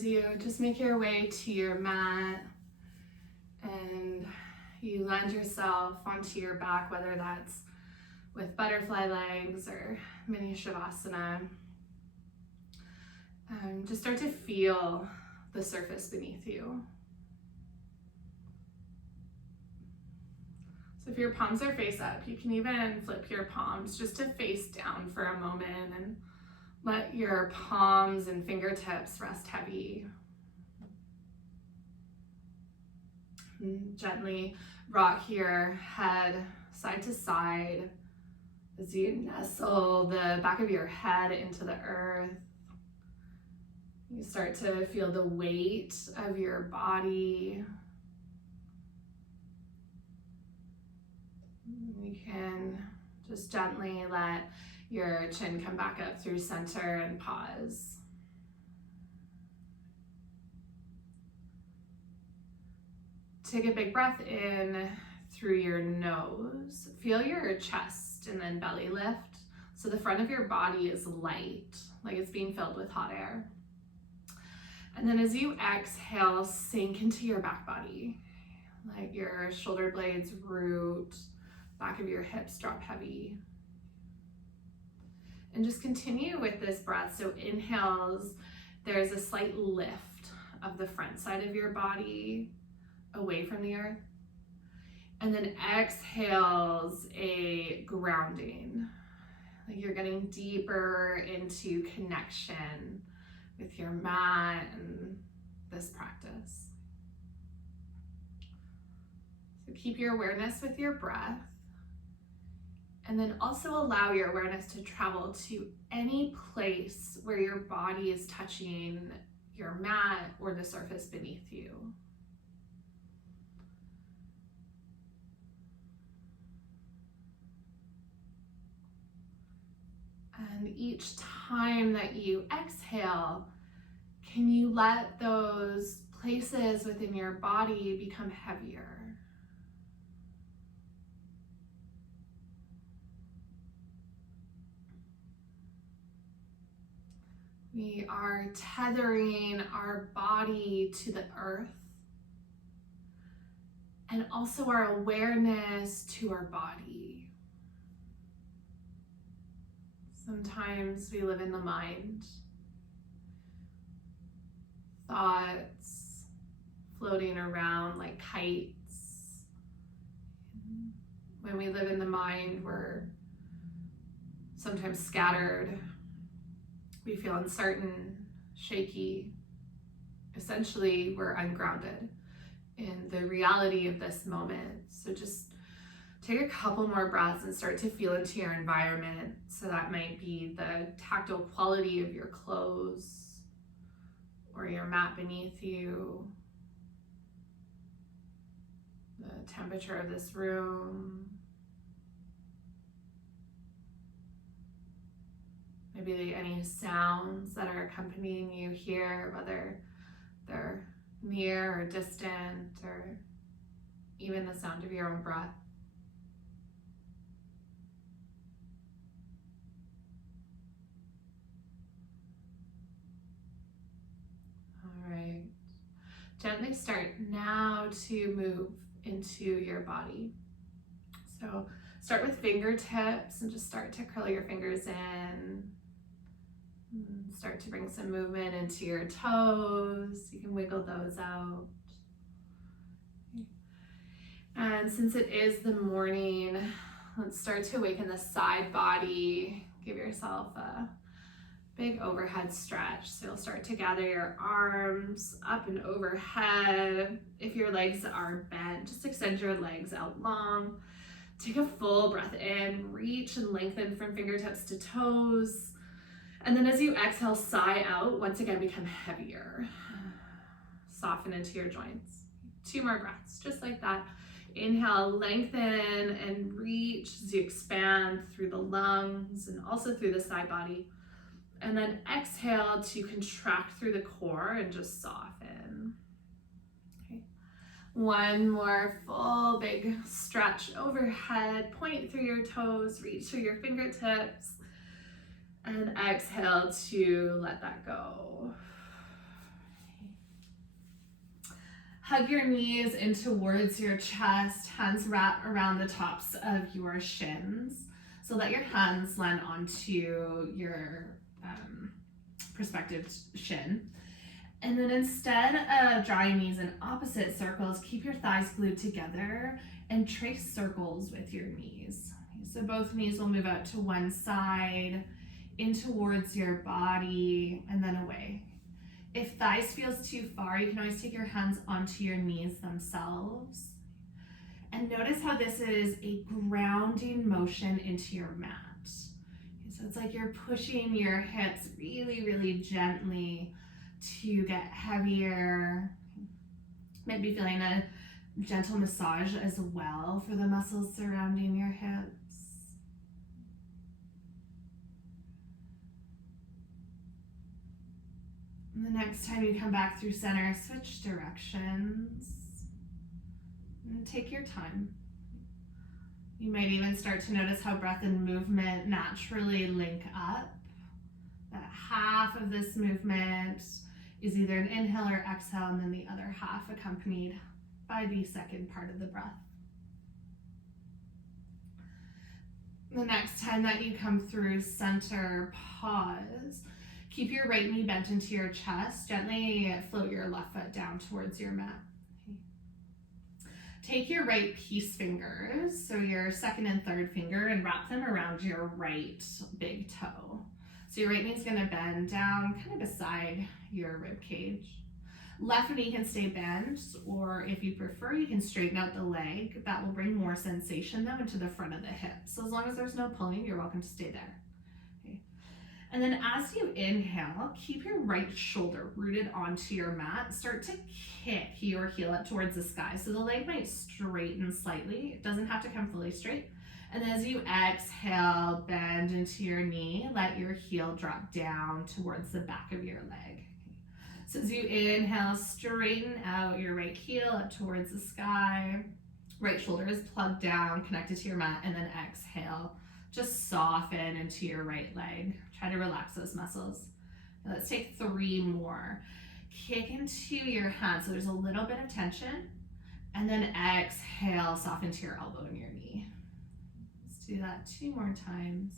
as you just make your way to your mat and you land yourself onto your back, whether that's with butterfly legs or mini shavasana, just start to feel the surface beneath you. So if your palms are face up, you can even flip your palms just to face down for a moment and let your palms and fingertips rest heavy. And gently rock your head side to side as you nestle the back of your head into the earth. You start to feel the weight of your body. You can just gently let your chin come back up through center and pause. Take a big breath in through your nose. Feel your chest and then belly lift. So the front of your body is light, like it's being filled with hot air. And then as you exhale, sink into your back body. Let your shoulder blades root, back of your hips drop heavy. And just continue with this breath. So inhales, there's a slight lift of the front side of your body away from the earth. And then exhales, a grounding. Like you're getting deeper into connection with your mat and this practice. So keep your awareness with your breath. And then also allow your awareness to travel to any place where your body is touching your mat or the surface beneath you. And each time that you exhale, can you let those places within your body become heavier? We are tethering our body to the earth and also our awareness to our body. Sometimes we live in the mind, thoughts floating around like kites. When we live in the mind, we're sometimes scattered. We feel uncertain, shaky. Essentially, we're ungrounded in the reality of this moment. So just take a couple more breaths and start to feel into your environment. So that might be the tactile quality of your clothes or your mat beneath you, the temperature of this room, maybe any sounds that are accompanying you here, whether they're near or distant, or even the sound of your own breath. All right. Gently start now to move into your body. So start with fingertips and just start to curl your fingers in. Start to bring some movement into your toes. You can wiggle those out. And since it is the morning, let's start to awaken the side body. Give yourself a big overhead stretch. So you'll start to gather your arms up and overhead. If your legs are bent, just extend your legs out long. Take a full breath in, reach and lengthen from fingertips to toes. And then as you exhale, sigh out, once again become heavier. Soften into your joints. 2 more breaths, just like that. Inhale, lengthen and reach as you expand through the lungs and also through the side body. And then exhale to contract through the core and just soften. Okay. 1 more full big stretch overhead. Point through your toes, reach through your fingertips. And exhale to let that go. Hug your knees in towards your chest, hands wrap around the tops of your shins. So let your hands land onto your prospective shin. And then instead of drawing knees in opposite circles, keep your thighs glued together and trace circles with your knees. So both knees will move out to one side, in towards your body, and then away. If thighs feels too far, you can always take your hands onto your knees themselves. And notice how this is a grounding motion into your mat. So it's like you're pushing your hips really, really gently to get heavier. Maybe feeling a gentle massage as well for the muscles surrounding your hips. And the next time you come back through center, switch directions and take your time. You might even start to notice how breath and movement naturally link up. That half of this movement is either an inhale or exhale, and then the other half accompanied by the second part of the breath. The next time that you come through center, pause. Keep your right knee bent into your chest. Gently float your left foot down towards your mat. Take your right peace fingers, so your second and third finger, and wrap them around your right big toe. So your right knee is going to bend down kind of beside your rib cage. Left knee can stay bent, or if you prefer, you can straighten out the leg. That will bring more sensation though into the front of the hip. So as long as there's no pulling, you're welcome to stay there. Okay. And then as you inhale, keep your right shoulder rooted onto your mat. Start to kick your heel up towards the sky. So the leg might straighten slightly. It doesn't have to come fully straight. And as you exhale, bend into your knee, let your heel drop down towards the back of your leg. So as you inhale, straighten out your right heel up towards the sky. Right shoulder is plugged down, connected to your mat, and then exhale. Just soften into your right leg. Try to relax those muscles. Now let's take 3 more. Kick into your hand, so there's a little bit of tension. And then exhale, soften to your elbow and your knee. Let's do that 2 more times.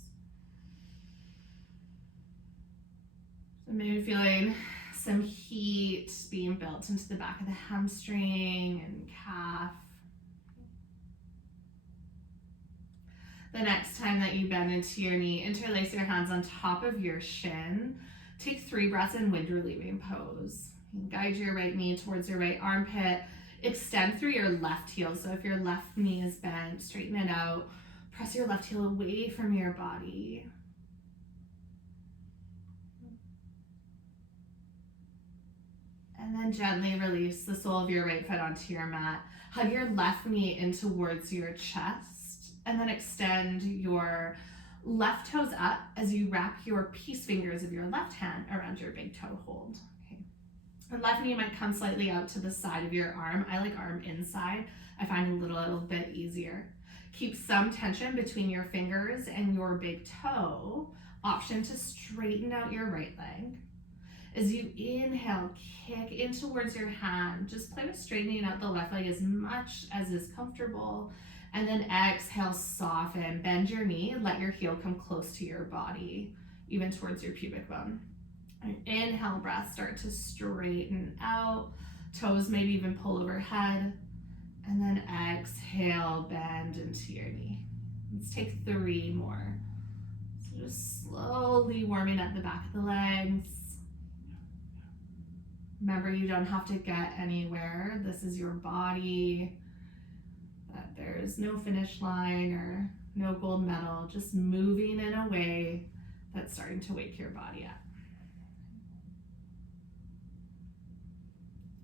So maybe feeling some heat being built into the back of the hamstring and calf. The next time that you bend into your knee, interlace your hands on top of your shin. Take 3 breaths in wind relieving pose. Guide your right knee towards your right armpit. Extend through your left heel. So if your left knee is bent, straighten it out. Press your left heel away from your body. And then gently release the sole of your right foot onto your mat. Hug your left knee in towards your chest, and then extend your left toes up as you wrap your peace fingers of your left hand around your big toe hold. Okay. The left knee might come slightly out to the side of your arm. I like arm inside. I find a little bit easier. Keep some tension between your fingers and your big toe. Option to straighten out your right leg. As you inhale, kick in towards your hand. Just play with straightening out the left leg as much as is comfortable. And then exhale, soften, bend your knee, let your heel come close to your body, even towards your pubic bone. And inhale, breath, start to straighten out. Toes maybe even pull overhead. And then exhale, bend into your knee. Let's take 3 more. So just slowly warming up the back of the legs. Remember, you don't have to get anywhere. This is your body. There's no finish line or no gold medal, just moving in a way that's starting to wake your body up.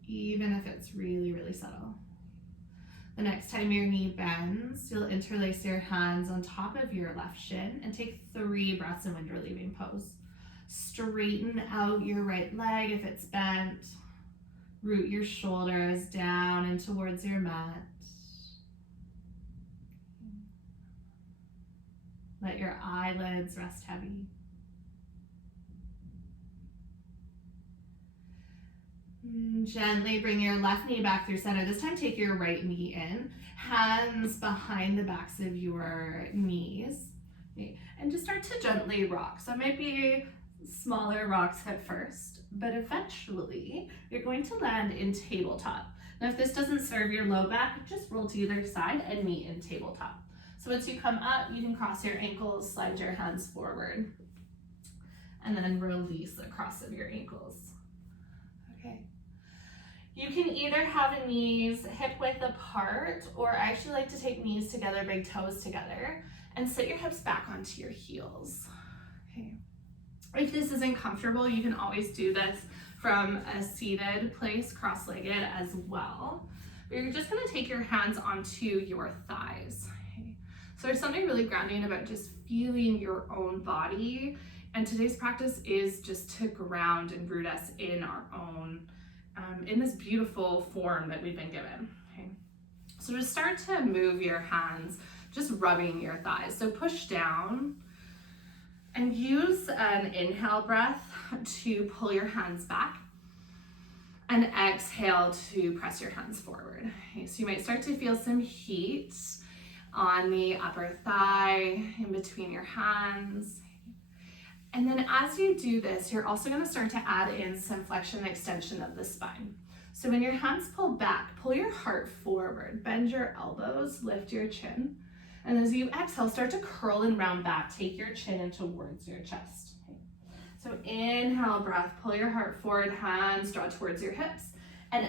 Even if it's really, really subtle. The next time your knee bends, you'll interlace your hands on top of your left shin and take 3 breaths in wind relieving pose. Straighten out your right leg if it's bent. Root your shoulders down and towards your mat. Let your eyelids rest heavy. Gently bring your left knee back through center. This time take your right knee in, hands behind the backs of your knees. Okay. And just start to gently rock. So it might be smaller rocks at first, but eventually you're going to land in tabletop. Now if this doesn't serve your low back, just roll to either side and meet in tabletop. So once you come up, you can cross your ankles, slide your hands forward, and then release the cross of your ankles. Okay. You can either have knees hip width apart, or I actually like to take knees together, big toes together, and sit your hips back onto your heels. Okay. If this isn't comfortable, you can always do this from a seated place, cross-legged as well. But you're just gonna take your hands onto your thighs. Okay. So there's something really grounding about just feeling your own body. And today's practice is just to ground and root us in our own, in this beautiful form that we've been given. Okay. So just start to move your hands, just rubbing your thighs. So push down and use an inhale breath to pull your hands back, and exhale to press your hands forward. Okay. So you might start to feel some heat on the upper thigh, in between your hands. And then as you do this, you're also going to start to add in some flexion and extension of the spine. So when your hands pull back, pull your heart forward, bend your elbows, lift your chin. And as you exhale, start to curl and round back. Take your chin in towards your chest. Okay. So inhale, breath, pull your heart forward, hands draw towards your hips. And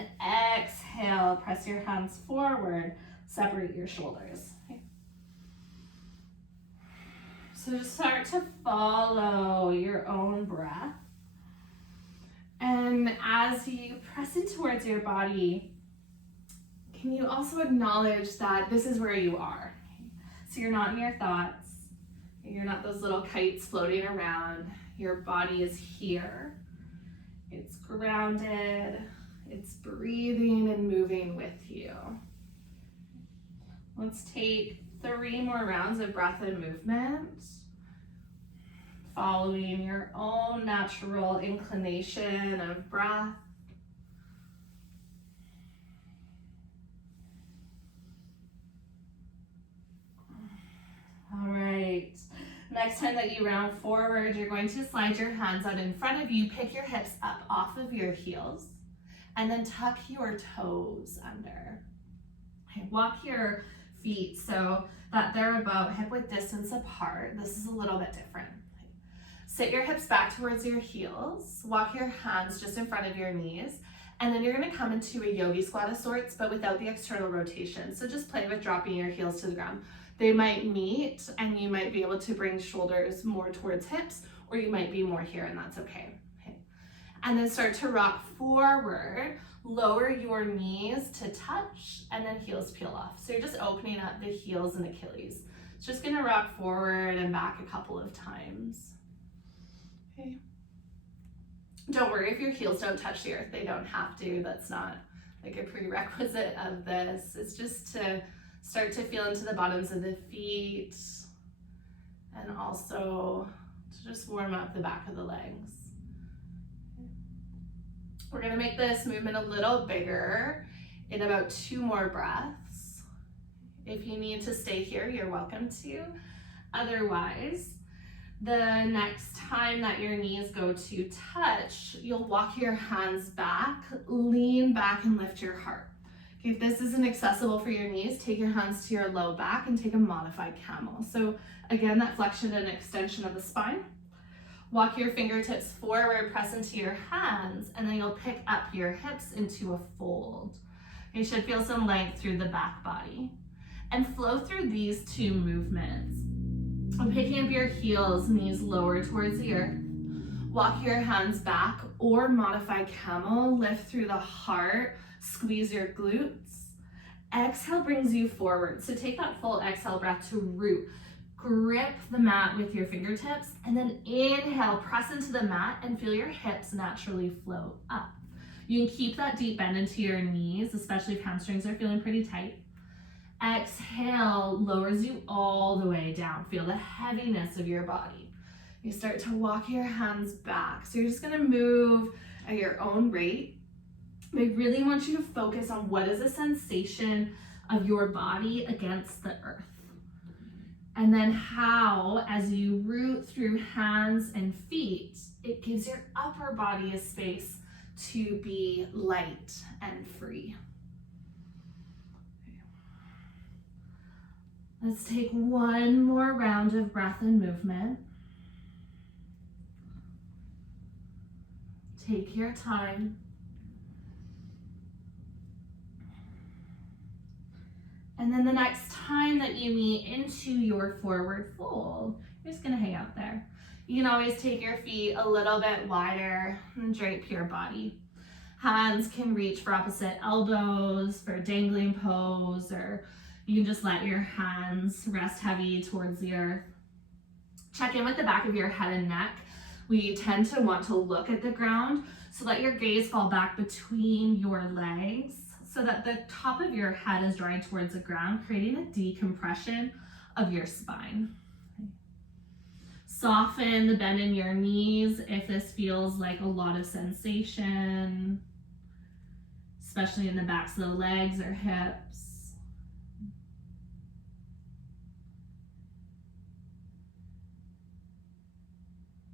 exhale, press your hands forward, separate your shoulders. Okay. So just start to follow your own breath. And as you press in towards your body, can you also acknowledge that this is where you are? So you're not in your thoughts. You're not those little kites floating around. Your body is here. It's grounded. It's breathing and moving with you. Let's take 3 more rounds of breath and movement, following your own natural inclination of breath. All right, next time that you round forward, you're going to slide your hands out in front of you, pick your hips up off of your heels, and then tuck your toes under. Okay, walk your feet so that they're about hip width distance apart. This is a little bit different. Sit your hips back towards your heels, walk your hands just in front of your knees, and then you're gonna come into a yogi squat of sorts, but without the external rotation. So just play with dropping your heels to the ground. They might meet and you might be able to bring shoulders more towards hips, or you might be more here, and that's okay. Okay. And then start to rock forward. Lower your knees to touch, and then heels peel off. So you're just opening up the heels and Achilles. It's just gonna rock forward and back a couple of times. Okay. Don't worry if your heels don't touch the earth. They don't have to. That's not like a prerequisite of this. It's just to start to feel into the bottoms of the feet, and also to just warm up the back of the legs. We're gonna make this movement a little bigger in about 2 more breaths. If you need to stay here, you're welcome to. Otherwise, the next time that your knees go to touch, you'll walk your hands back, lean back, and lift your heart. Okay, if this isn't accessible for your knees, take your hands to your low back and take a modified camel. So again, that flexion and extension of the spine. Walk your fingertips forward, press into your hands, and then you'll pick up your hips into a fold. You should feel some length through the back body. And flow through these 2 movements. Picking up your heels, knees lower towards the earth. Walk your hands back, or modified camel, lift through the heart, squeeze your glutes. Exhale brings you forward. So take that full exhale breath to root. Grip the mat with your fingertips, and then inhale, press into the mat and feel your hips naturally float up. You can keep that deep bend into your knees, especially if hamstrings are feeling pretty tight. Exhale lowers you all the way down. Feel the heaviness of your body. You start to walk your hands back. So you're just gonna move at your own rate. I really want you to focus on what is the sensation of your body against the earth. And then how, as you root through hands and feet, it gives your upper body a space to be light and free. Let's take one more round of breath and movement. Take your time. And then the next time that you meet into your forward fold, you're just gonna hang out there. You can always take your feet a little bit wider and drape your body. Hands can reach for opposite elbows, for dangling pose, or you can just let your hands rest heavy towards the earth. Check in with the back of your head and neck. We tend to want to look at the ground, so let your gaze fall back between your legs so that the top of your head is drawing towards the ground, creating a decompression of your spine. Soften the bend in your knees if this feels like a lot of sensation, especially in the backs of the legs or hips.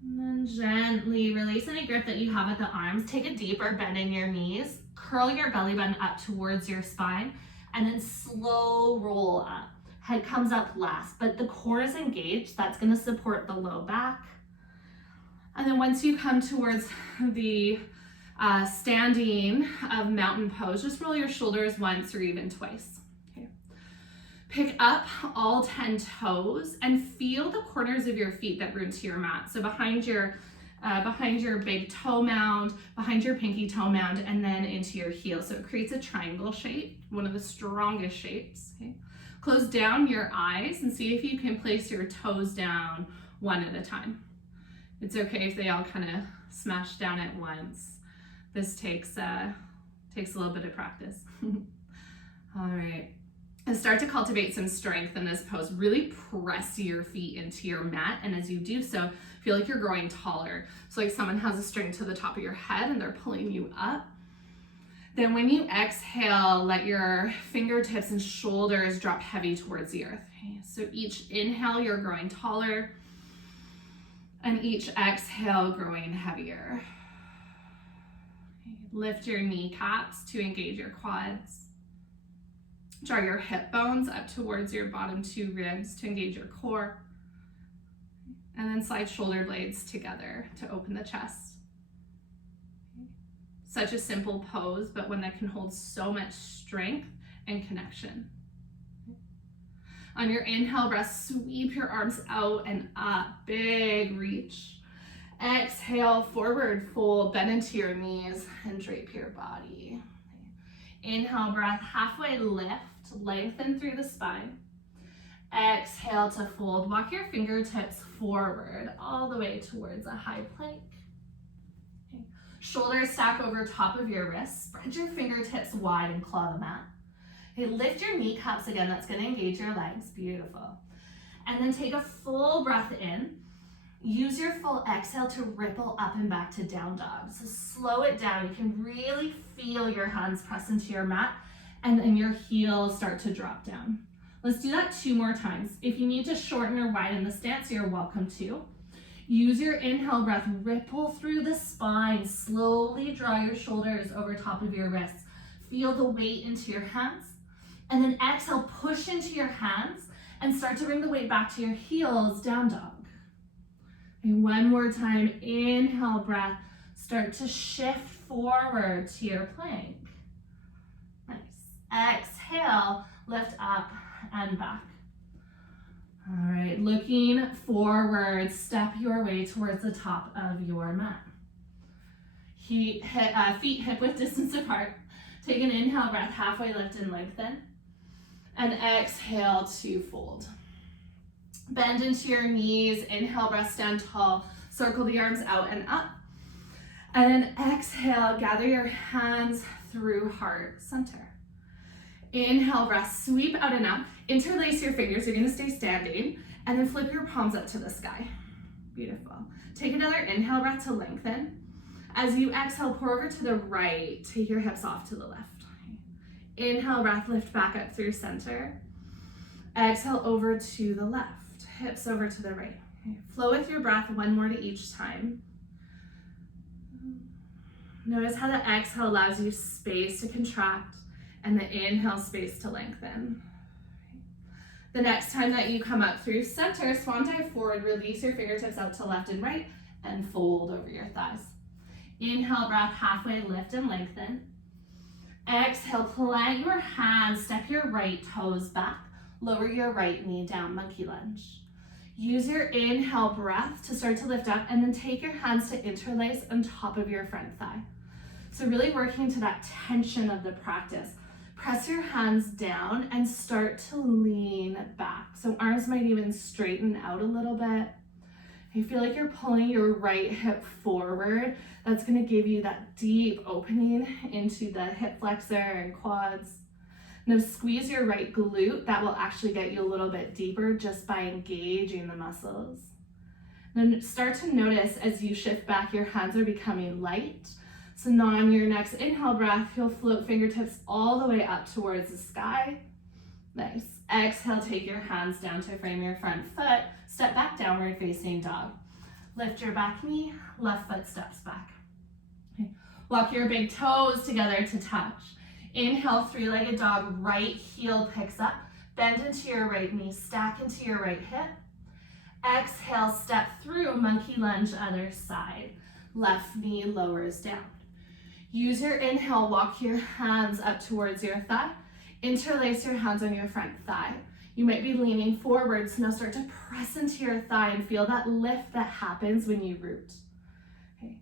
And then gently release any grip that you have at the arms. Take a deeper bend in your knees. Curl your belly button up towards your spine, and then slow roll up. Head comes up last, but the core is engaged. That's going to support the low back. And then once you come towards the standing of mountain pose, just roll your shoulders once or even twice. Okay. Pick up all 10 toes and feel the corners of your feet that root to your mat. So behind your big toe mound, behind your pinky toe mound, and then into your heel. So it creates a triangle shape, one of the strongest shapes. Okay. Close down your eyes and see if you can place your toes down one at a time. It's okay if they all kind of smash down at once. This takes a little bit of practice. All right. And start to cultivate some strength in this pose. Really press your feet into your mat, and as you do so, feel like you're growing taller. So like someone has a string to the top of your head and they're pulling you up. Then when you exhale, let your fingertips and shoulders drop heavy towards the earth. Okay? So each inhale, you're growing taller, and each exhale, growing heavier. Okay. Lift your kneecaps to engage your quads. Draw your hip bones up towards your bottom two ribs to engage your core. And then slide shoulder blades together to open the chest. Such a simple pose, but one that can hold so much strength and connection. On your inhale breath, sweep your arms out and up, big reach. Exhale, forward fold, bend into your knees and drape your body. Inhale breath, halfway lift, lengthen through the spine. Exhale to fold, walk your fingertips forward all the way towards a high plank. Okay. Shoulders stack over top of your wrists, spread your fingertips wide and claw the mat. Okay, lift your kneecaps again, that's gonna engage your legs, beautiful. And then take a full breath in. Use your full exhale to ripple up and back to down dog. So slow it down. You can really feel your hands press into your mat and then your heels start to drop down. Let's do that 2 more times. If you need to shorten or widen the stance, you're welcome to. Use your inhale breath, ripple through the spine. Slowly draw your shoulders over top of your wrists. Feel the weight into your hands. And then exhale, push into your hands and start to bring the weight back to your heels, down dog. And one more time, inhale breath, start to shift forward to your plank. Nice. Exhale, lift up and back. All right, looking forward, step your way towards the top of your mat. Feet hip width distance apart. Take an inhale breath, halfway lift and lengthen. And exhale to fold. Bend into your knees, inhale, breath, stand tall, circle the arms out and up. And then exhale, gather your hands through heart center. Inhale, breath, sweep out and up. Interlace your fingers, you're gonna stay standing, and then flip your palms up to the sky. Beautiful. Take another inhale breath to lengthen. As you exhale, pour over to the right, take your hips off to the left. Inhale, breath, lift back up through center. Exhale over to the left, hips over to the right. Flow with your breath, one more to each time. Notice how the exhale allows you space to contract and the inhale space to lengthen. The next time that you come up through center, swan dive forward, release your fingertips out to left and right and fold over your thighs. Inhale, breath, halfway lift and lengthen. Exhale, plant your hands, step your right toes back, lower your right knee down, monkey lunge. Use your inhale breath to start to lift up and then take your hands to interlace on top of your front thigh. So really working into that tension of the practice. Press your hands down and start to lean back. So arms might even straighten out a little bit. You feel like you're pulling your right hip forward. That's going to give you that deep opening into the hip flexor and quads. Now squeeze your right glute. That will actually get you a little bit deeper just by engaging the muscles. Then start to notice as you shift back, your hands are becoming light. So now on your next inhale breath, you'll float fingertips all the way up towards the sky. Nice. Exhale, take your hands down to frame your front foot. Step back, downward facing dog. Lift your back knee, left foot steps back. Okay. Walk your big toes together to touch. Inhale, three-legged dog, right heel picks up. Bend into your right knee, stack into your right hip. Exhale, step through, monkey lunge, other side. Left knee lowers down. Use your inhale, walk your hands up towards your thigh. Interlace your hands on your front thigh. You might be leaning forward, so now start to press into your thigh and feel that lift that happens when you root. Okay.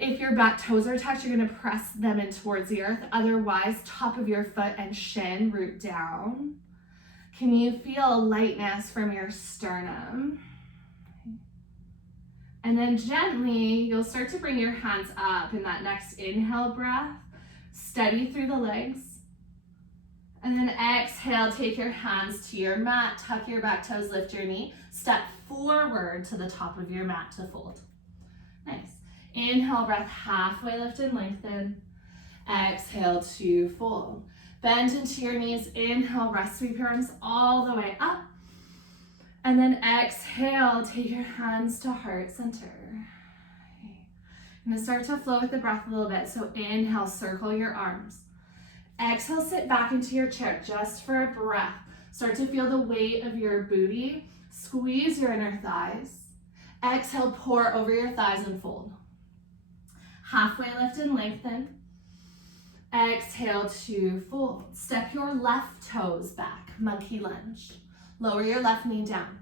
If your back toes are touched, you're going to press them in towards the earth. Otherwise, top of your foot and shin root down. Can you feel lightness from your sternum? And then gently, you'll start to bring your hands up in that next inhale breath. Steady through the legs. And then exhale, take your hands to your mat, tuck your back toes, lift your knee, step forward to the top of your mat to fold. Nice. Inhale, breath, halfway lift and lengthen. Exhale to fold. Bend into your knees, inhale, rest, sweep your arms all the way up. And then exhale, take your hands to heart center. Okay. I'm gonna start to flow with the breath a little bit. So inhale, circle your arms. Exhale, sit back into your chair just for a breath. Start to feel the weight of your booty. Squeeze your inner thighs. Exhale, pour over your thighs and fold. Halfway lift and lengthen. Exhale to fold. Step your left toes back, monkey lunge. Lower your left knee down.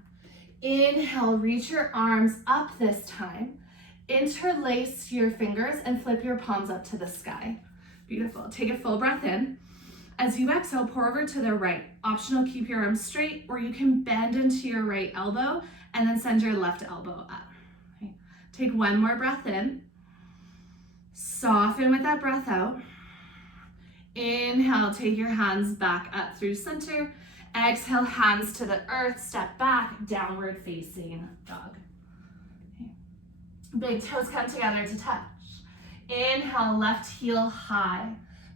Inhale, reach your arms up this time. Interlace your fingers and flip your palms up to the sky. Beautiful. Take a full breath in. As you exhale, pour over to the right. Optional, keep your arms straight, or you can bend into your right elbow and then send your left elbow up. Okay. Take one more breath in. Soften with that breath out. Inhale, take your hands back up through center. Exhale, hands to the earth, step back, downward facing dog. Okay. Big toes come together to touch. Inhale, left heel high.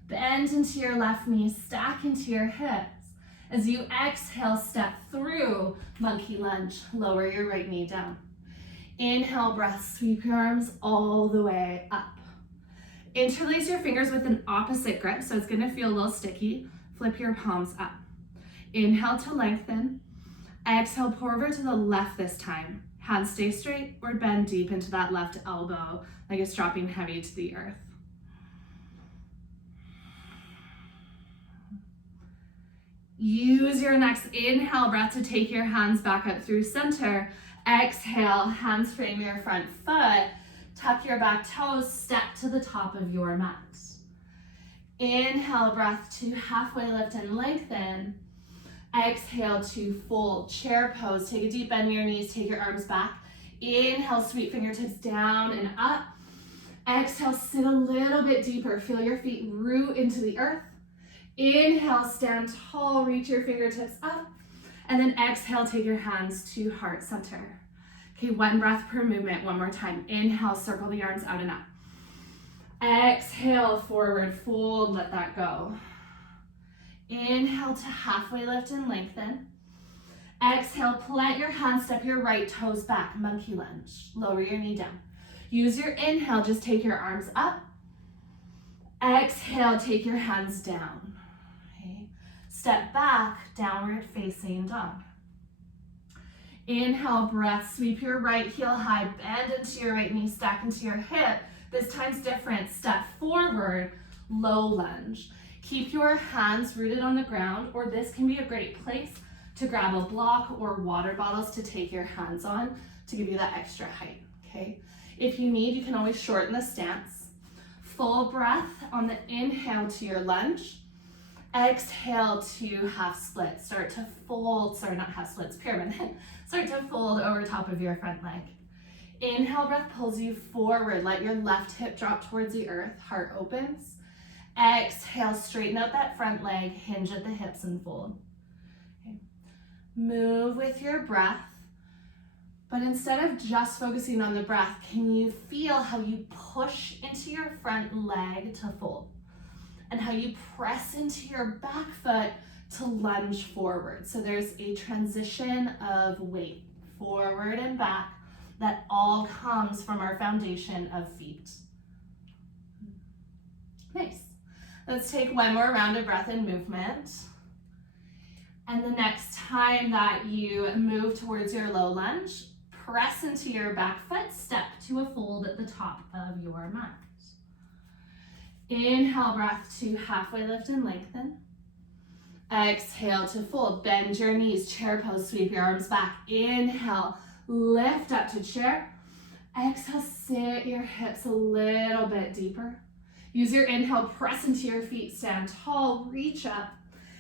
Bend into your left knee, stack into your hips. As you exhale, step through, monkey lunge. Lower your right knee down. Inhale, breath, sweep your arms all the way up. Interlace your fingers with an opposite grip, so it's gonna feel a little sticky. Flip your palms up. Inhale to lengthen. Exhale, pour over to the left this time. Hands stay straight or bend deep into that left elbow, like it's dropping heavy to the earth. Use your next inhale breath to take your hands back up through center. Exhale, hands frame your front foot. Tuck your back toes, step to the top of your mat. Inhale, breath to halfway lift and lengthen. Exhale to fold, chair pose. Take a deep bend in your knees, take your arms back. Inhale, sweep fingertips down and up. Exhale, sit a little bit deeper. Feel your feet root into the earth. Inhale, stand tall, reach your fingertips up. And then exhale, take your hands to heart center. Okay, one breath per movement, one more time. Inhale, circle the arms out and up. Exhale, forward fold, let that go. Inhale to halfway lift and lengthen. Exhale, plant your hands, step your right toes back, monkey lunge. Lower your knee down. Use your inhale, just take your arms up. Exhale, take your hands down. Okay. Step back, downward facing dog. Inhale, breath, sweep your right heel high, bend into your right knee, stack into your hip. This time's different. Step forward, low lunge. Keep your hands rooted on the ground, or this can be a great place to grab a block or water bottles to take your hands on to give you that extra height, okay? If you need, you can always shorten the stance. Full breath on the inhale to your lunge. Exhale to half split. Start to fold, sorry, not half splits, pyramid. Start to fold over top of your front leg. Inhale, breath pulls you forward. Let your left hip drop towards the earth, heart opens. Exhale, straighten out that front leg, hinge at the hips and fold. Okay. Move with your breath, but instead of just focusing on the breath, can you feel how you push into your front leg to fold? And how you press into your back foot to lunge forward. So there's a transition of weight forward and back that all comes from our foundation of feet. Nice. Let's take one more round of breath and movement. And the next time that you move towards your low lunge, press into your back foot, step to a fold at the top of your mat. Inhale, breath to halfway lift and lengthen. Exhale to fold, bend your knees, chair pose, sweep your arms back. Inhale, lift up to chair. Exhale, sit your hips a little bit deeper. Use your inhale, press into your feet, stand tall, reach up.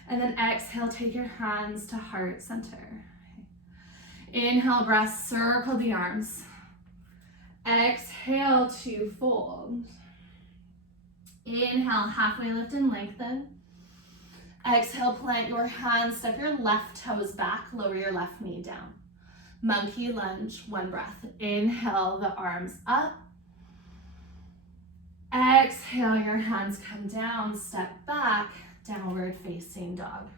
And then exhale, take your hands to heart center. Inhale, breath, circle the arms. Exhale to fold. Inhale, halfway lift and lengthen. Exhale, plant your hands, step your left toes back, lower your left knee down. Monkey lunge, one breath. Inhale, the arms up. Exhale, your hands come down, step back, downward facing dog.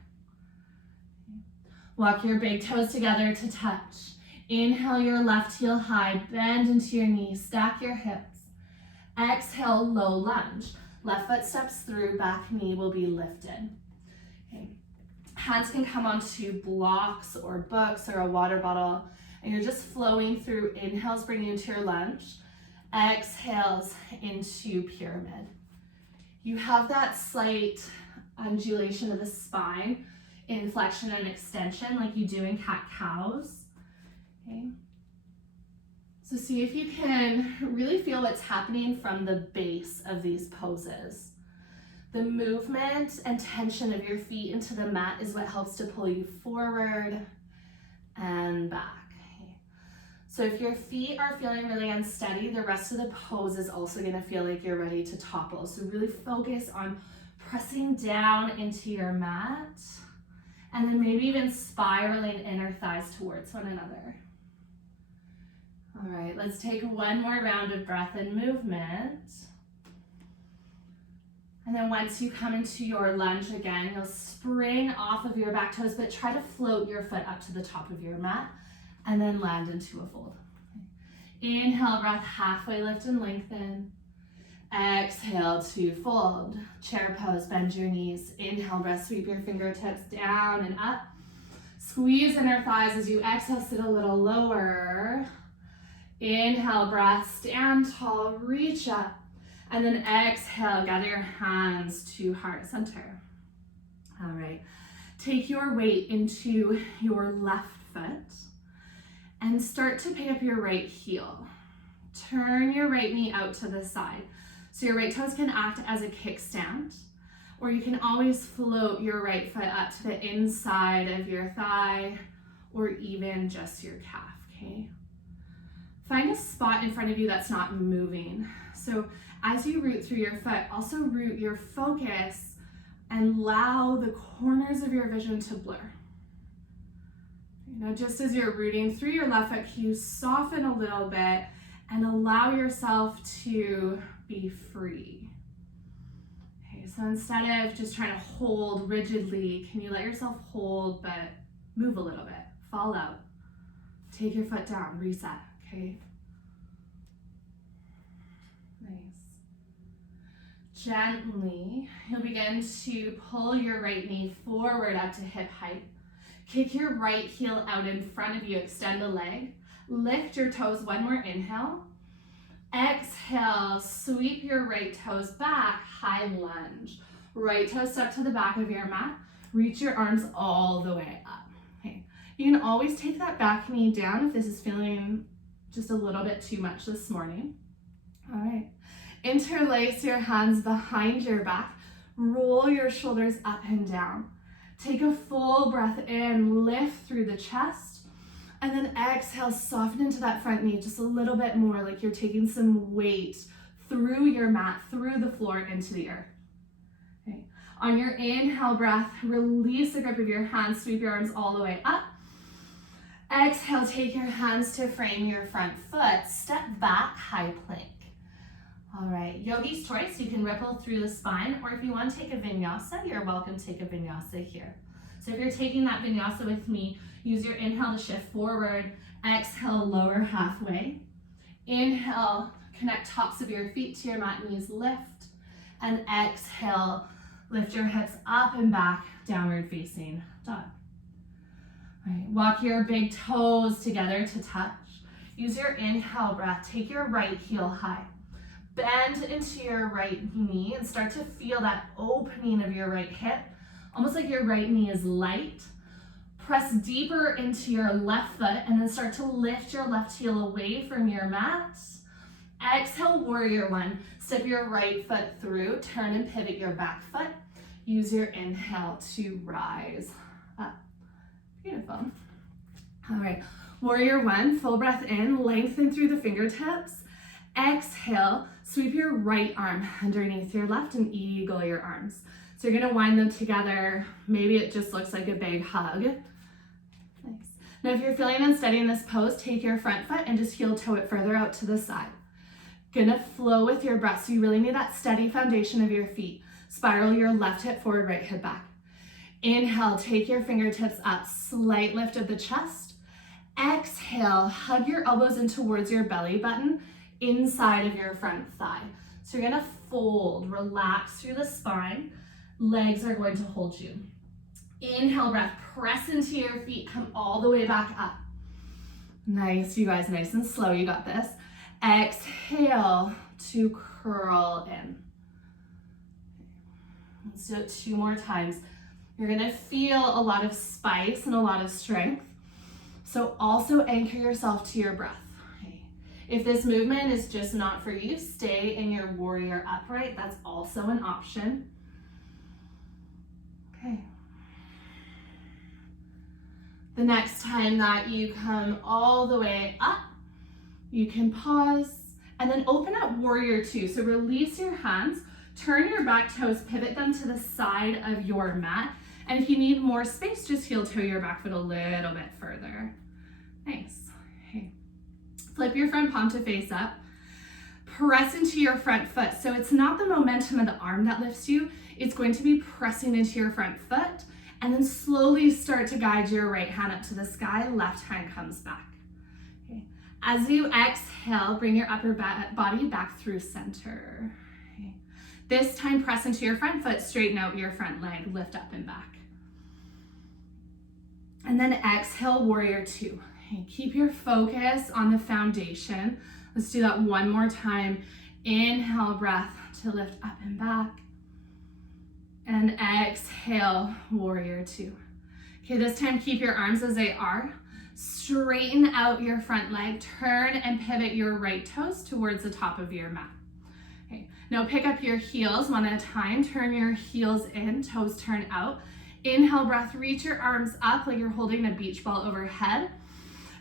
Walk your big toes together to touch. Inhale, your left heel high, bend into your knees, stack your hips. Exhale, low lunge. Left foot steps through, back knee will be lifted. Okay. Hands can come onto blocks or books or a water bottle, and you're just flowing through. Inhales bring you into your lunge. Exhales into pyramid. You have that slight undulation of the spine in flexion and extension like you do in cat-cows. Okay. So see if you can really feel what's happening from the base of these poses. The movement and tension of your feet into the mat is what helps to pull you forward and back. Okay. So if your feet are feeling really unsteady, the rest of the pose is also going to feel like you're ready to topple. So really focus on pressing down into your mat and then maybe even spiraling inner thighs towards one another. All right, let's take one more round of breath and movement. And then once you come into your lunge again, you'll spring off of your back toes, but try to float your foot up to the top of your mat and then land into a fold. Inhale, breath, halfway lift and lengthen. Exhale to fold. Chair pose, bend your knees. Inhale, breath, sweep your fingertips down and up. Squeeze inner thighs as you exhale, sit a little lower. Inhale, breath, stand tall, reach up, and then exhale, gather your hands to heart center. All right, take your weight into your left foot and start to pick up your right heel. Turn your right knee out to the side. So your right toes can act as a kickstand, or you can always float your right foot up to the inside of your thigh, or even just your calf, okay? Find a spot in front of you that's not moving. So as you root through your foot, also root your focus and allow the corners of your vision to blur. You know, just as you're rooting through your left foot, you soften a little bit and allow yourself to be free. Okay, so instead of just trying to hold rigidly, can you let yourself hold but move a little bit, fall out, take your foot down, reset, okay? Nice. Gently, you'll begin to pull your right knee forward up to hip height. Kick your right heel out in front of you, extend the leg. Lift your toes, one more inhale. Exhale, sweep your right toes back, high lunge. Right toe step to the back of your mat. Reach your arms all the way up. Okay. You can always take that back knee down if this is feeling just a little bit too much this morning. All right. Interlace your hands behind your back. Roll your shoulders up and down. Take a full breath in, lift through the chest, and then exhale, soften into that front knee just a little bit more, like you're taking some weight through your mat, through the floor, into the earth. Okay. On your inhale breath, release the grip of your hands, sweep your arms all the way up. Exhale, take your hands to frame your front foot, step back, high plank. All right, yogi's choice, you can ripple through the spine, or if you want to take a vinyasa, you're welcome to take a vinyasa here. So if you're taking that vinyasa with me, use your inhale to shift forward, exhale, lower halfway. Inhale, connect tops of your feet to your mat, knees lift, and exhale, lift your hips up and back, downward facing dog. All right, walk your big toes together to touch. Use your inhale breath, take your right heel high. Bend into your right knee and start to feel that opening of your right hip, almost like your right knee is light. Press deeper into your left foot and then start to lift your left heel away from your mat. Exhale, warrior one. Step your right foot through, turn and pivot your back foot. Use your inhale to rise up. Beautiful. All right, warrior one, full breath in, lengthen through the fingertips. Exhale, sweep your right arm underneath your left and eagle your arms. So you're gonna wind them together. Maybe it just looks like a big hug. Nice. Now if you're feeling unsteady in this pose, take your front foot and just heel toe it further out to the side. Gonna flow with your breath, so you really need that steady foundation of your feet. Spiral your left hip forward, right hip back. Inhale, take your fingertips up, slight lift of the chest. Exhale, hug your elbows in towards your belly button, inside of your front thigh. So you're gonna fold, relax through the spine. Legs are going to hold you. Inhale breath, press into your feet, come all the way back up. Nice, you guys, nice and slow, you got this. Exhale to curl in. Let's do it 2 more times. You're gonna feel a lot of spice and a lot of strength. So also anchor yourself to your breath. If this movement is just not for you, stay in your warrior upright. That's also an option. Okay. The next time that you come all the way up, you can pause and then open up warrior two. So release your hands, turn your back toes, pivot them to the side of your mat. And if you need more space, just heel toe your back foot a little bit further. Nice. Flip your front palm to face up. Press into your front foot. So it's not the momentum of the arm that lifts you. It's going to be pressing into your front foot. And then slowly start to guide your right hand up to the sky. Left hand comes back. Okay. As you exhale, bring your upper body back through center. Okay. This time, press into your front foot. Straighten out your front leg. Lift up and back. And then exhale, warrior two. Keep your focus on the foundation. Let's do that one more time. Inhale, breath to lift up and back. And exhale, warrior two. Okay, this time keep your arms as they are. Straighten out your front leg. Turn and pivot your right toes towards the top of your mat. Okay, now pick up your heels one at a time. Turn your heels in, toes turn out. Inhale, breath, reach your arms up like you're holding a beach ball overhead.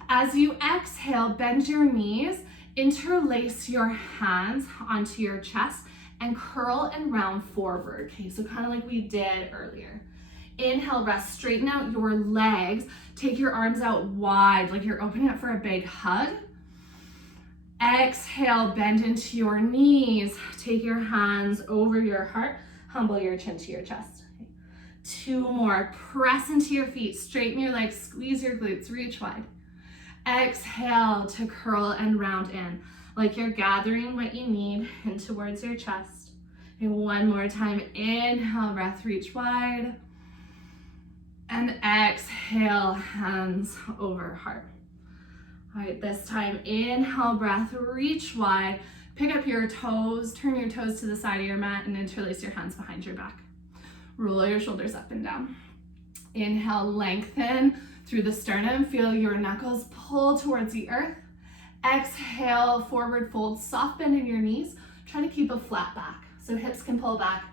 As you exhale, bend your knees, interlace your hands onto your chest, and curl and round forward. Okay, so kind of like we did earlier. Inhale, breath, straighten out your legs. Take your arms out wide, like you're opening up for a big hug. Exhale, bend into your knees. Take your hands over your heart. Humble your chin to your chest. Okay. 2 more. Press into your feet. Straighten your legs. Squeeze your glutes. Reach wide. Exhale to curl and round in, like you're gathering what you need in towards your chest. Okay, 1 more time. Inhale, breath, reach wide. And exhale, hands over heart. All right, this time, inhale, breath, reach wide. Pick up your toes, turn your toes to the side of your mat and interlace your hands behind your back. Roll your shoulders up and down. Inhale, lengthen through the sternum. Feel your knuckles pull towards the earth. Exhale, forward fold, soft bend in your knees. Try to keep a flat back, so hips can pull back,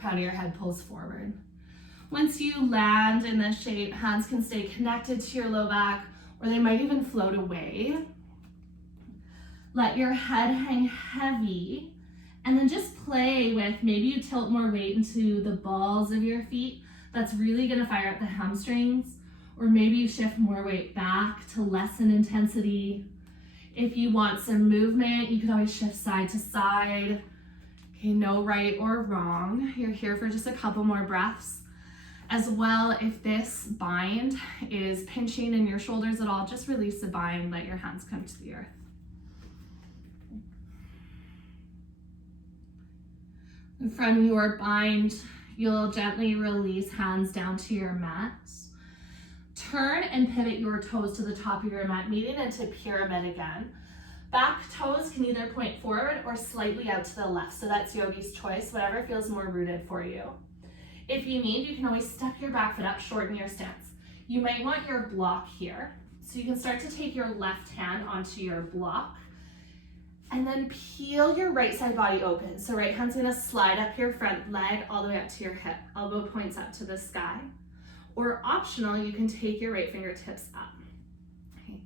crown of your head pulls forward. Once you land in this shape, hands can stay connected to your low back, or they might even float away. Let your head hang heavy, and then just play with, maybe you tilt more weight into the balls of your feet. That's really gonna fire up the hamstrings, or maybe you shift more weight back to lessen intensity. If you want some movement, you could always shift side to side. Okay, no right or wrong. You're here for just a couple more breaths. As well, if this bind is pinching in your shoulders at all, just release the bind, let your hands come to the earth. And from your bind, you'll gently release hands down to your mat. Turn and pivot your toes to the top of your mat, meeting into pyramid again. Back toes can either point forward or slightly out to the left, so that's yogi's choice, whatever feels more rooted for you. If you need, you can always step your back foot up, shorten your stance. You might want your block here, so you can start to take your left hand onto your block, and then peel your right side body open. So right hand's gonna slide up your front leg all the way up to your hip, elbow points up to the sky. Or optional, you can take your right fingertips up. Okay.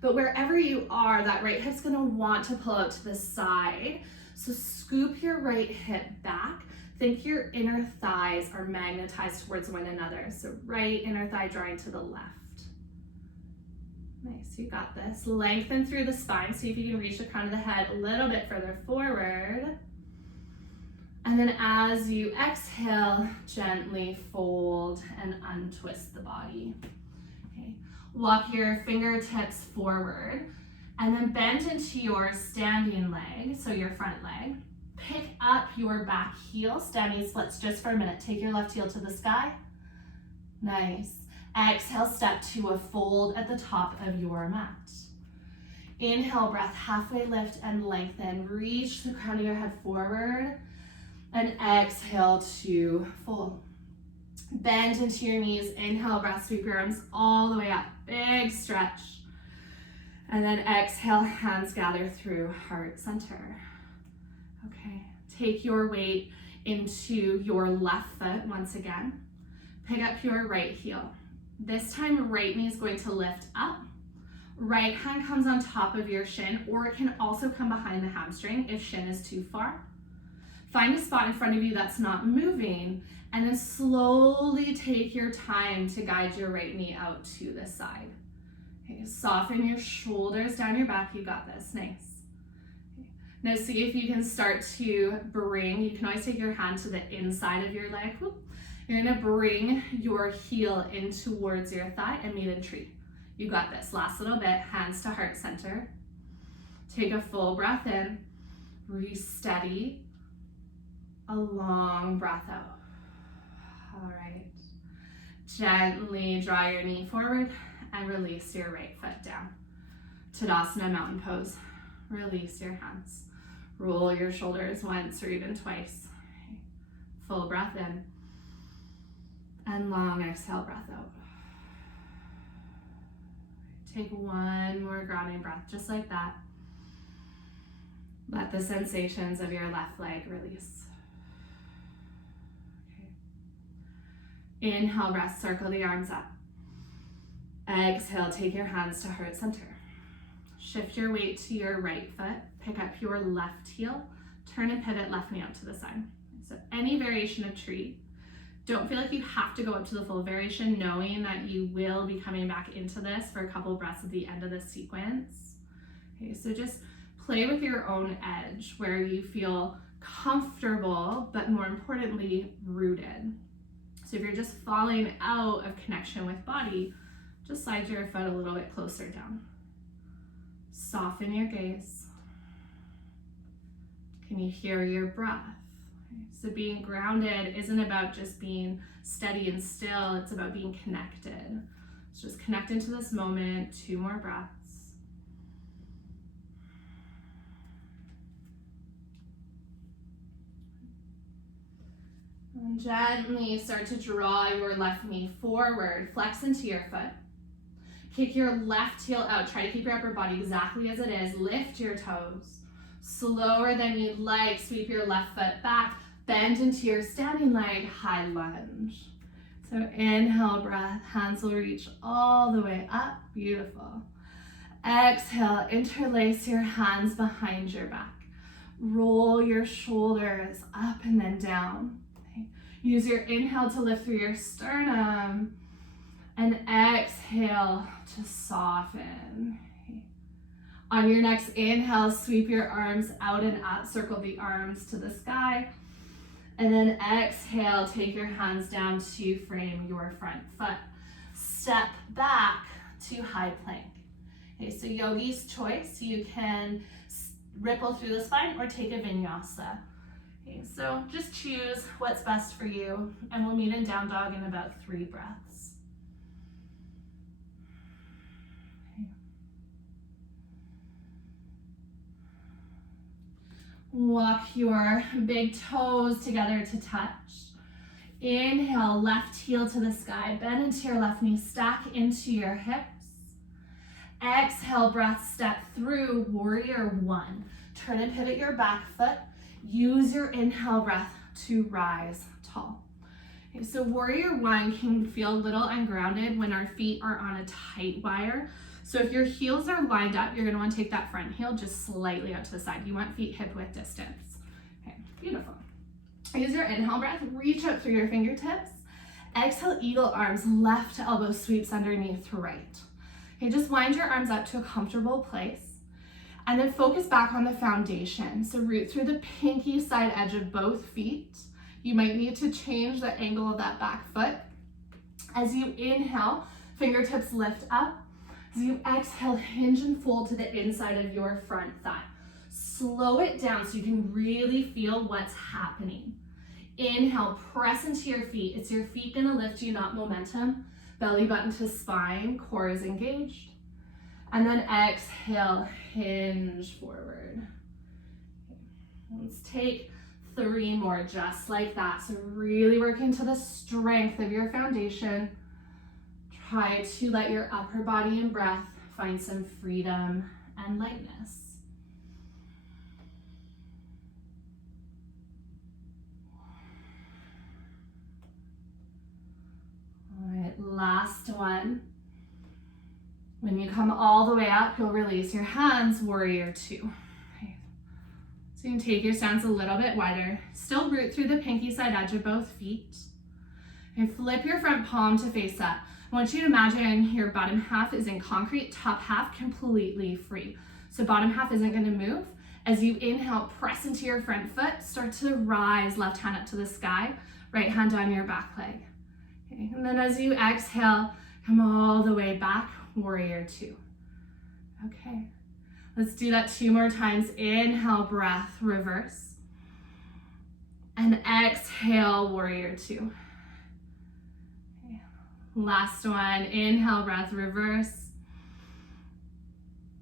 But wherever you are, that right hip's gonna want to pull out to the side. So scoop your right hip back. Think your inner thighs are magnetized towards one another. So right inner thigh drawing to the left. Nice, you got this. Lengthen through the spine. See if you can reach the crown of the head a little bit further forward. And then as you exhale, gently fold and untwist the body. Okay. Walk your fingertips forward and then bend into your standing leg, so your front leg. Pick up your back heel, standing splits just for a minute. Take your left heel to the sky. Nice. Exhale, step to a fold at the top of your mat. Inhale, breath, halfway lift and lengthen. Reach the crown of your head forward. And exhale to fold. Bend into your knees. Inhale, breath, sweep your arms all the way up. Big stretch. And then exhale, hands gather through heart center. Okay, take your weight into your left foot once again. Pick up your right heel. This time, right knee is going to lift up. Right hand comes on top of your shin, or it can also come behind the hamstring if shin is too far. Find a spot in front of you that's not moving, and then slowly take your time to guide your right knee out to the side. Okay, soften your shoulders down your back. You got this. Nice. Okay. Now see if you can start to bring, you can always take your hand to the inside of your leg. Whoop. You're gonna bring your heel in towards your thigh and meet in tree. You got this. Last little bit, hands to heart center. Take a full breath in, re-steady. A long breath out. All right. Gently draw your knee forward and release your right foot down. Tadasana, mountain pose. Release your hands. Roll your shoulders once or even twice. Okay. Full breath in. And long exhale, breath out. Take one more grounding breath, just like that. Let the sensations of your left leg release. Inhale, rest, circle the arms up. Exhale, take your hands to heart center. Shift your weight to your right foot. Pick up your left heel. Turn and pivot left knee out to the side. So any variation of tree. Don't feel like you have to go up to the full variation, knowing that you will be coming back into this for a couple breaths at the end of this sequence. Okay, so just play with your own edge where you feel comfortable, but more importantly, rooted. So if you're just falling out of connection with body, just slide your foot a little bit closer down. Soften your gaze. Can you hear your breath? So being grounded isn't about just being steady and still, it's about being connected. So just connect into this moment, 2 more breaths. And gently start to draw your left knee forward, flex into your foot. Kick your left heel out, try to keep your upper body exactly as it is, lift your toes. Slower than you'd like, sweep your left foot back, bend into your standing leg, high lunge. So inhale, breath, hands will reach all the way up, beautiful. Exhale, interlace your hands behind your back. Roll your shoulders up and then down. Okay. Use your inhale to lift through your sternum and exhale to soften. Okay. On your next inhale, sweep your arms out and up, circle the arms to the sky. And then exhale, take your hands down to frame your front foot. Step back to high plank. Okay, so yogi's choice, you can ripple through the spine or take a vinyasa. Okay, so just choose what's best for you, and we'll meet in down dog in about 3 breaths. Okay. Walk your big toes together to touch. Inhale, left heel to the sky, bend into your left knee, stack into your hips. Exhale, breath, step through, warrior 1. Turn and pivot your back foot. Use your inhale breath to rise tall. Okay, so warrior 1 can feel a little ungrounded when our feet are on a tight wire. So if your heels are lined up, you're gonna wanna take that front heel just slightly out to the side. You want feet hip width distance. Okay, beautiful. Use your inhale breath, reach up through your fingertips. Exhale, eagle arms, left elbow sweeps underneath right. Okay, just wind your arms up to a comfortable place. And then focus back on the foundation. So root through the pinky side edge of both feet. You might need to change the angle of that back foot. As you inhale, fingertips lift up. As you exhale, hinge and fold to the inside of your front thigh. Slow it down so you can really feel what's happening. Inhale, press into your feet. It's your feet gonna lift you, not momentum. Belly button to spine, core is engaged. And then exhale, hinge forward. Okay. Let's take 3 more just like that. So really work into the strength of your foundation. Try to let your upper body and breath find some freedom and lightness. All right, last one. When you come all the way up, you'll release your hands, warrior 2. Okay. So you can take your stance a little bit wider. Still root through the pinky side edge of both feet. And flip your front palm to face up. I want you to imagine your bottom half is in concrete, top half completely free. So bottom half isn't gonna move. As you inhale, press into your front foot, start to rise, left hand up to the sky, right hand on your back leg. Okay. And then as you exhale, come all the way back, warrior 2. Okay, let's do that 2 more times. Inhale, breath, reverse. And exhale, warrior 2. Okay. Last one, inhale, breath, reverse.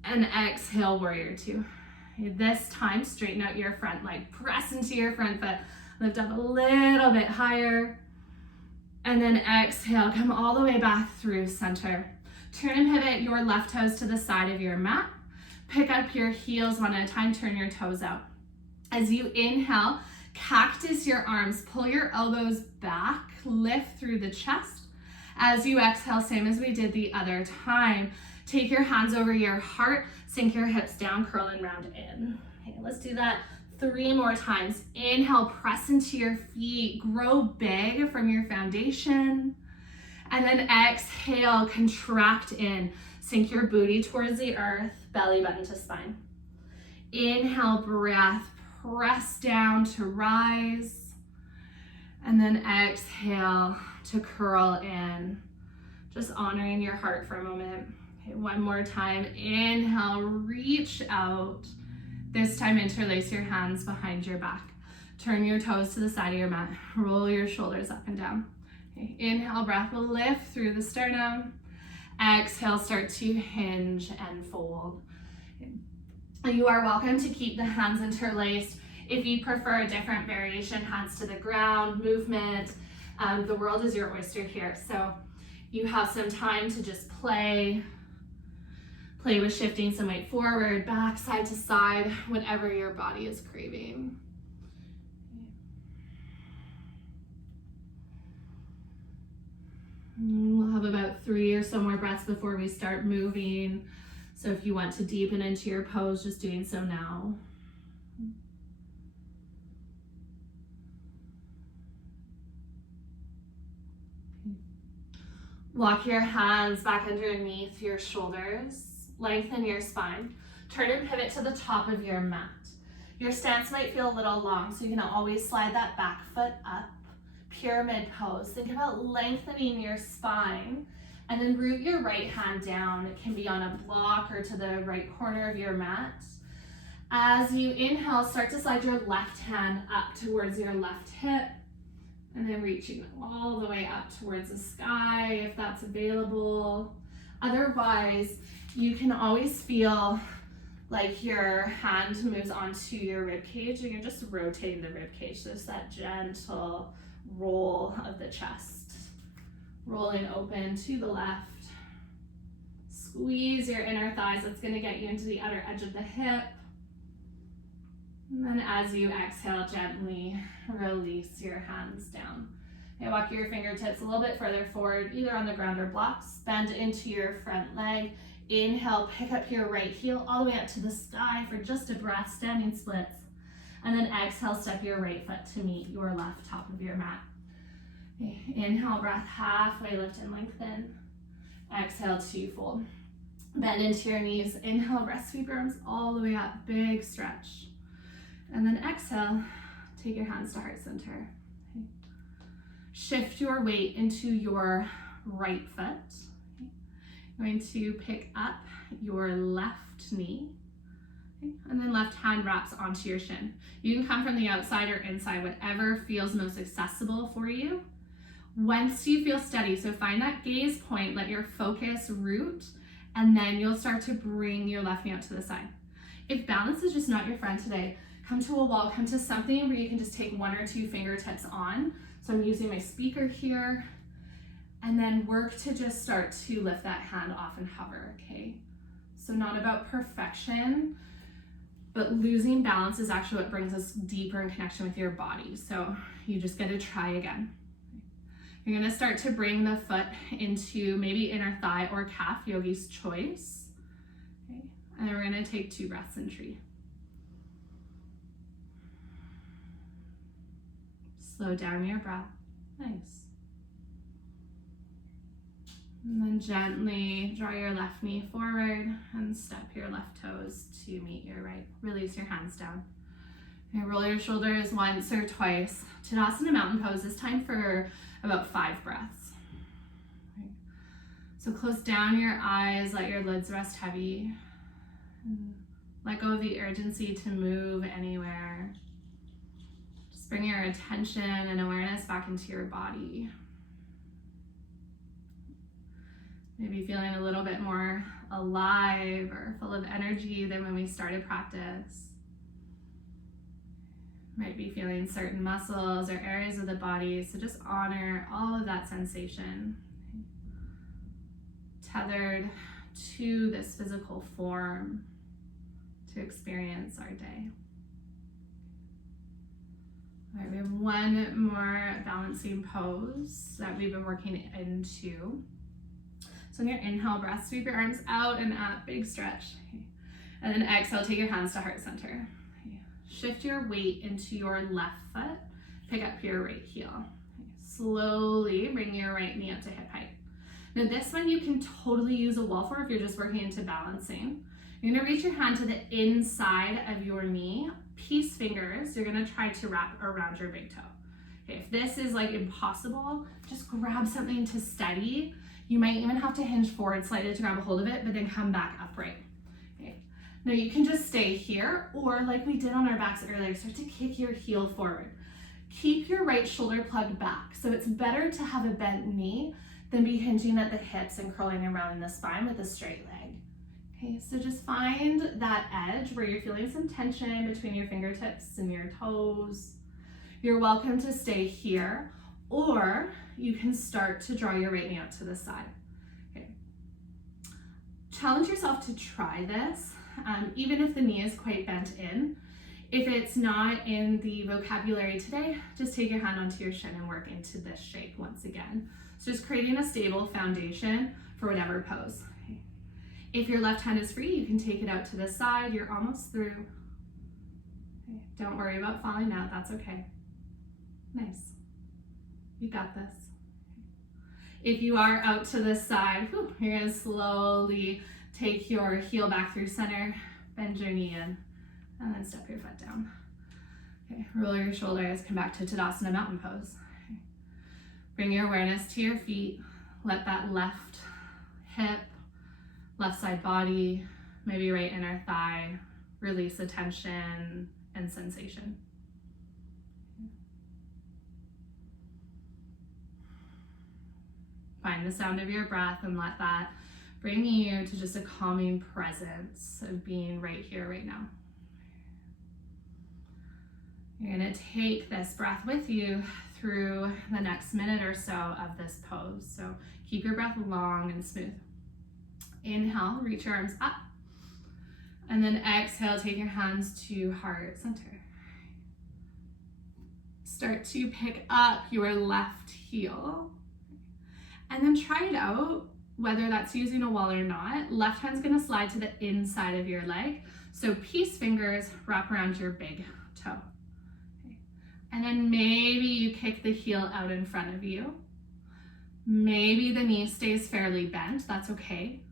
And exhale, warrior 2. Okay. This time, straighten out your front leg, press into your front foot, lift up a little bit higher. And then exhale, come all the way back through center. Turn and pivot your left toes to the side of your mat. Pick up your heels one at a time, turn your toes out. As you inhale, cactus your arms, pull your elbows back, lift through the chest. As you exhale, same as we did the other time, take your hands over your heart, sink your hips down, curl and round in. Okay, let's do that 3 more times. Inhale, press into your feet, grow big from your foundation. And then exhale, contract in. Sink your booty towards the earth, belly button to spine. Inhale, breath, press down to rise. And then exhale to curl in. Just honoring your heart for a moment. Okay, one more time. Inhale, reach out. This time, interlace your hands behind your back. Turn your toes to the side of your mat. Roll your shoulders up and down. Okay, inhale, breath will lift through the sternum. Exhale, start to hinge and fold. You are welcome to keep the hands interlaced. If you prefer a different variation, hands to the ground, movement, the world is your oyster here. So you have some time to just play with shifting some weight forward, back, side to side, whatever your body is craving. We'll have about 3 or so more breaths before we start moving. So if you want to deepen into your pose, just doing so now. Walk your hands back underneath your shoulders. Lengthen your spine. Turn and pivot to the top of your mat. Your stance might feel a little long, so you can always slide that back foot up. Pyramid pose. Think about lengthening your spine and then root your right hand down. It can be on a block or to the right corner of your mat. As you inhale, start to slide your left hand up towards your left hip and then reaching all the way up towards the sky if that's available. Otherwise, you can always feel like your hand moves onto your rib cage and you're just rotating the rib cage. Just that gentle roll of the chest. Rolling open to the left. Squeeze your inner thighs. That's going to get you into the outer edge of the hip. And then as you exhale, gently release your hands down. Okay, walk your fingertips a little bit further forward, either on the ground or blocks. Bend into your front leg. Inhale, pick up your right heel all the way up to the sky for just a breath, standing splits. And then exhale, step your right foot to meet your left top of your mat. Okay, inhale, breath, halfway lift and lengthen. Exhale, to fold. Bend into your knees. Inhale, breath, sweep your arms all the way up, big stretch. And then exhale, take your hands to heart center. Okay. Shift your weight into your right foot. Okay. You're going to pick up your left knee. Okay. And then left hand wraps onto your shin. You can come from the outside or inside, whatever feels most accessible for you. Once you feel steady, so find that gaze point, let your focus root, and then you'll start to bring your left knee out to the side. If balance is just not your friend today, come to a wall, come to something where you can just take 1 or 2 fingertips on. So I'm using my speaker here, and then work to just start to lift that hand off and hover, okay? So not about perfection, but losing balance is actually what brings us deeper in connection with your body. So you just got to try again. You're gonna start to bring the foot into maybe inner thigh or calf, yogi's choice. Okay. And then we're gonna take 2 breaths in tree. Slow down your breath. Nice. And then gently draw your left knee forward and step your left toes to meet your right. Release your hands down. Okay, roll your shoulders once or twice. Tadasana mountain pose, this time for about 5 breaths. Okay. So close down your eyes, let your lids rest heavy. Let go of the urgency to move anywhere. Just bring your attention and awareness back into your body. Maybe feeling a little bit more alive or full of energy than when we started practice. Might be feeling certain muscles or areas of the body, so just honor all of that sensation. Tethered to this physical form to experience our day. All right, we have 1 more balancing pose that we've been working into. So on your inhale breath, sweep your arms out and up, big stretch. Okay. And then exhale, take your hands to heart center. Okay. Shift your weight into your left foot, pick up your right heel. Okay. Slowly bring your right knee up to hip height. Now this one you can totally use a wall for if you're just working into balancing. You're gonna reach your hand to the inside of your knee. Peace fingers, you're gonna try to wrap around your big toe. Okay, if this is like impossible, just grab something to steady. You might even have to hinge forward slightly to grab a hold of it, but then come back upright. Okay. Now you can just stay here, or like we did on our backs earlier, start to kick your heel forward. Keep your right shoulder plugged back. So it's better to have a bent knee than be hinging at the hips and curling around the spine with a straight leg. Okay, so just find that edge where you're feeling some tension between your fingertips and your toes. You're welcome to stay here, or you can start to draw your right knee out to the side. Okay. Challenge yourself to try this, even if the knee is quite bent in. If it's not in the vocabulary today, just take your hand onto your shin and work into this shape once again. So just creating a stable foundation for whatever pose. Okay. If your left hand is free, you can take it out to the side. You're almost through. Okay. Don't worry about falling out, that's okay. Nice. You got this. If you are out to the side, you're gonna slowly take your heel back through center, bend your knee in, and then step your foot down. Okay, roll your shoulders, come back to Tadasana Mountain Pose. Okay. Bring your awareness to your feet. Let that left hip, left side body, maybe right inner thigh, release the tension and sensation. Find the sound of your breath and let that bring you to just a calming presence of being right here, right now. You're gonna take this breath with you through the next minute or so of this pose. So keep your breath long and smooth. Inhale, reach your arms up. And then exhale, take your hands to heart center. Start to pick up your left heel. And then try it out, whether that's using a wall or not. Left hand's gonna slide to the inside of your leg. So peace fingers wrap around your big toe. Okay. And then maybe you kick the heel out in front of you. Maybe the knee stays fairly bent, that's okay.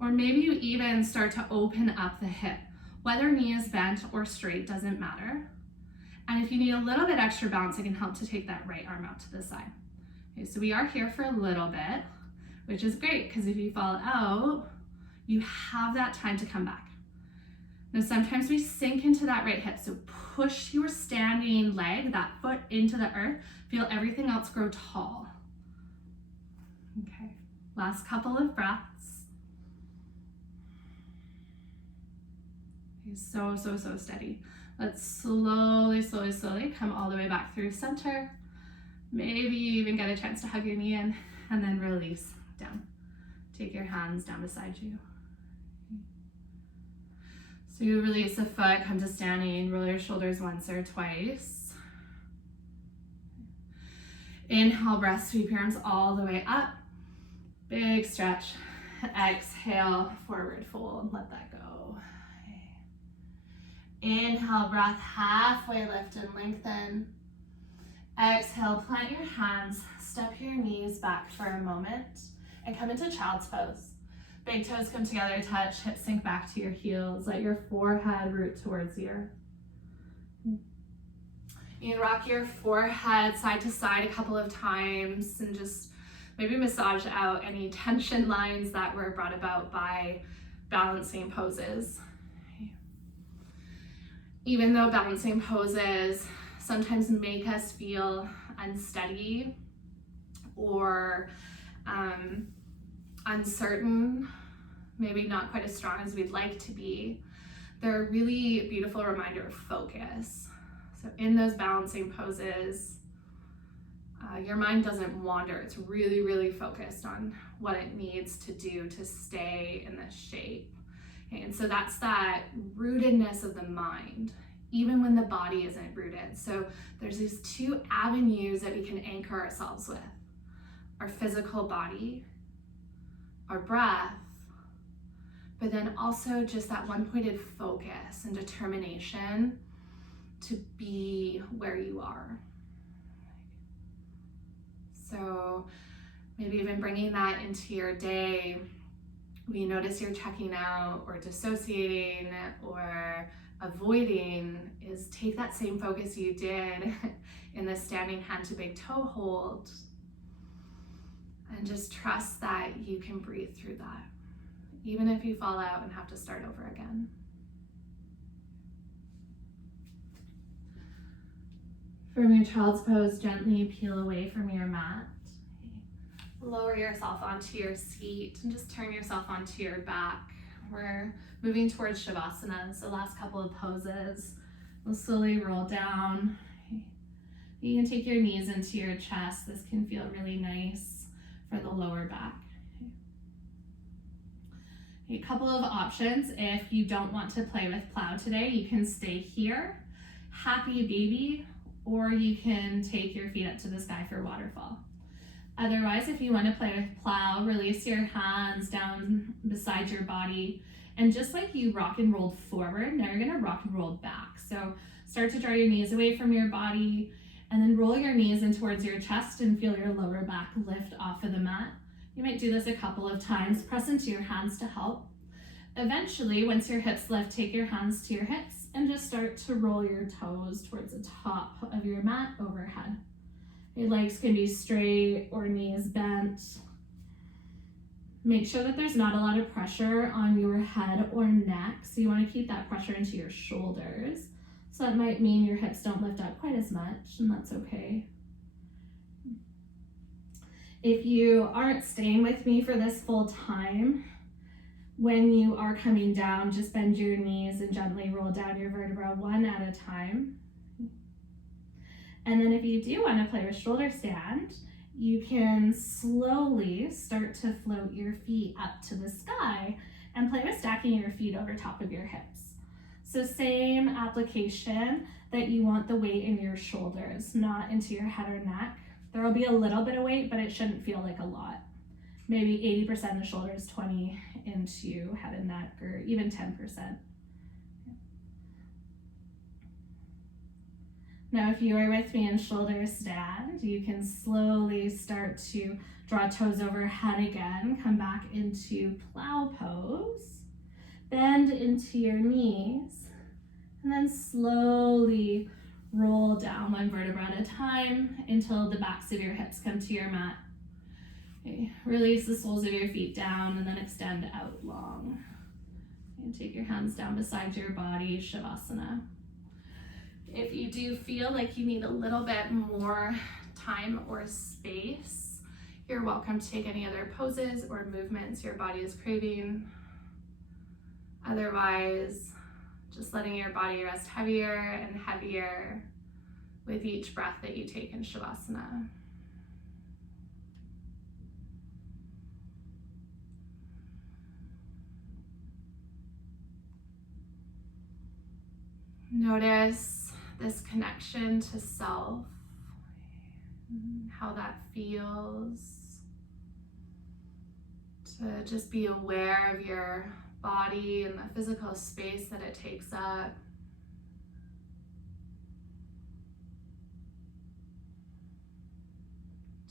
Or maybe you even start to open up the hip. Whether knee is bent or straight doesn't matter. And if you need a little bit extra balance, it can help to take that right arm out to the side. Okay, so we are here for a little bit, which is great because if you fall out, you have that time to come back. Now, sometimes we sink into that right hip, so push your standing leg, that foot into the earth, feel everything else grow tall. Okay, last couple of breaths. Okay, so steady. Let's slowly come all the way back through center. Maybe you even get a chance to hug your knee in and then release down. Take your hands down beside you. So you release the foot, come to standing, roll your shoulders once or twice. Inhale, breath, sweep your arms all the way up. Big stretch. Exhale, forward fold, let that go. Inhale, breath, halfway lift and lengthen. Exhale, plant your hands, step your knees back for a moment, and come into child's pose. Big toes come together, touch, hips sink back to your heels. Let your forehead root towards the earth. You can rock your forehead side to side a couple of times and just maybe massage out any tension lines that were brought about by balancing poses. Even though balancing poses sometimes make us feel unsteady or uncertain, maybe not quite as strong as we'd like to be, they're a really beautiful reminder of focus. So in those balancing poses, your mind doesn't wander. It's really focused on what it needs to do to stay in this shape. Okay, and so that's that rootedness of the mind, even when the body isn't rooted. So there's these two avenues that we can anchor ourselves with: our physical body, our breath, but then also just that one-pointed focus and determination to be where you are. So maybe even bringing that into your day When you notice you're checking out or dissociating or avoiding, is take that same focus you did in the standing hand to big toe hold and just trust that you can breathe through that, even if you fall out and have to start over again. From your child's pose, gently peel away from your mat. Lower yourself onto your seat and just turn yourself onto your back. We're moving towards Shavasana, so last couple of poses. We'll slowly roll down. You can take your knees into your chest. This can feel really nice for the lower back. A couple of options. If you don't want to play with plow today, you can stay here, happy baby, or you can take your feet up to the sky for waterfall. Otherwise, if you want to play with plow, release your hands down beside your body. And just like you rock and rolled forward, now you're going to rock and roll back. So start to draw your knees away from your body and then roll your knees in towards your chest and feel your lower back lift off of the mat. You might do this a couple of times. Press into your hands to help. Eventually, once your hips lift, take your hands to your hips and just start to roll your toes towards the top of your mat overhead. Your legs can be straight or knees bent. Make sure that there's not a lot of pressure on your head or neck. So you want to keep that pressure into your shoulders. So that might mean your hips don't lift up quite as much, and that's okay. If you aren't staying with me for this full time, when you are coming down, just bend your knees and gently roll down your vertebra one at a time. And then if you do want to play with shoulder stand, you can slowly start to float your feet up to the sky and play with stacking your feet over top of your hips. So same application, that you want the weight in your shoulders, not into your head or neck. There will be a little bit of weight, but it shouldn't feel like a lot. Maybe 80% in the shoulders, 20 into head and neck, or even 10%. Now, if you are with me in shoulder stand, you can slowly start to draw toes overhead again, come back into plow pose, bend into your knees, and then slowly roll down one vertebra at a time until the backs of your hips come to your mat. Okay. Release the soles of your feet down and then extend out long. And take your hands down beside your body, Shavasana. If you do feel like you need a little bit more time or space, you're welcome to take any other poses or movements your body is craving. Otherwise, just letting your body rest heavier and heavier with each breath that you take in Shavasana. Notice this connection to self, how that feels. To just be aware of your body and the physical space that it takes up.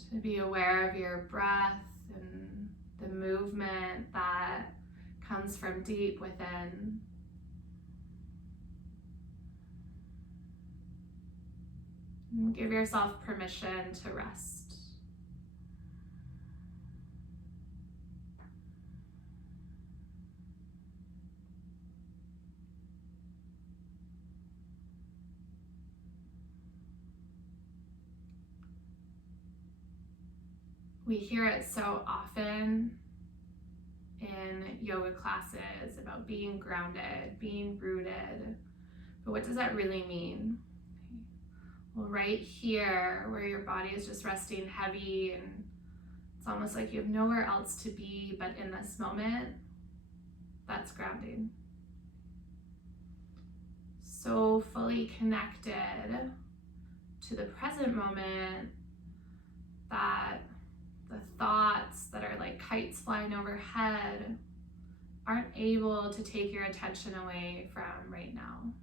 To be aware of your breath and the movement that comes from deep within. And give yourself permission to rest. We hear it so often in yoga classes about being grounded, being rooted, but what does that really mean? Well, right here, where your body is just resting heavy and it's almost like you have nowhere else to be but in this moment, that's grounding. So fully connected to the present moment that the thoughts that are like kites flying overhead aren't able to take your attention away from right now.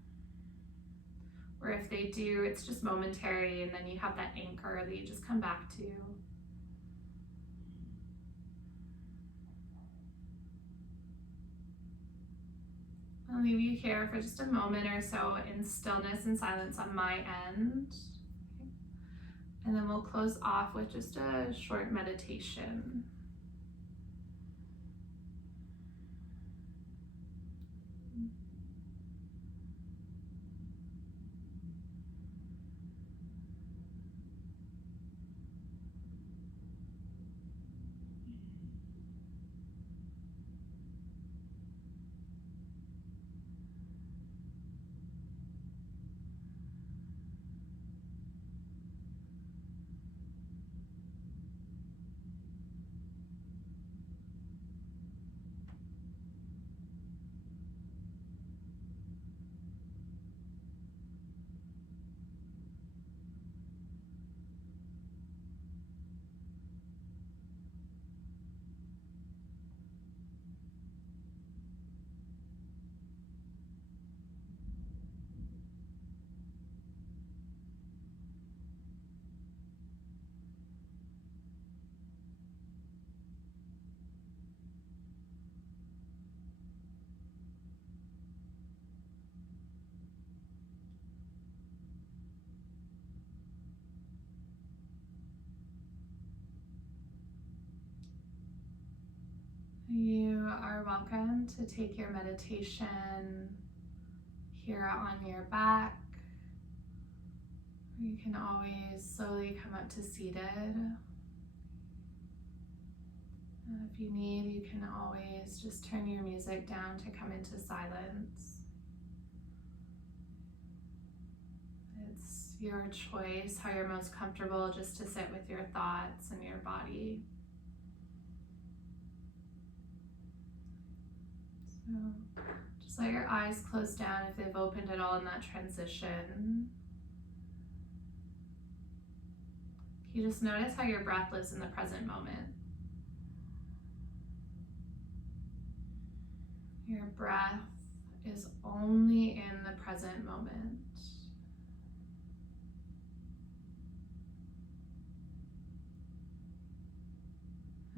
Or if they do, it's just momentary, and then you have that anchor that you just come back to. I'll leave you here for just a moment or so in stillness and silence on my end. Okay. And then we'll close off with just a short meditation. You are welcome to take your meditation here on your back. You can always slowly come up to seated. If you need, you can always just turn your music down to come into silence. It's your choice how you're most comfortable just to sit with your thoughts and your body. So just let your eyes close down if they've opened at all in that transition. You just notice how your breath lives in the present moment. Your breath is only in the present moment.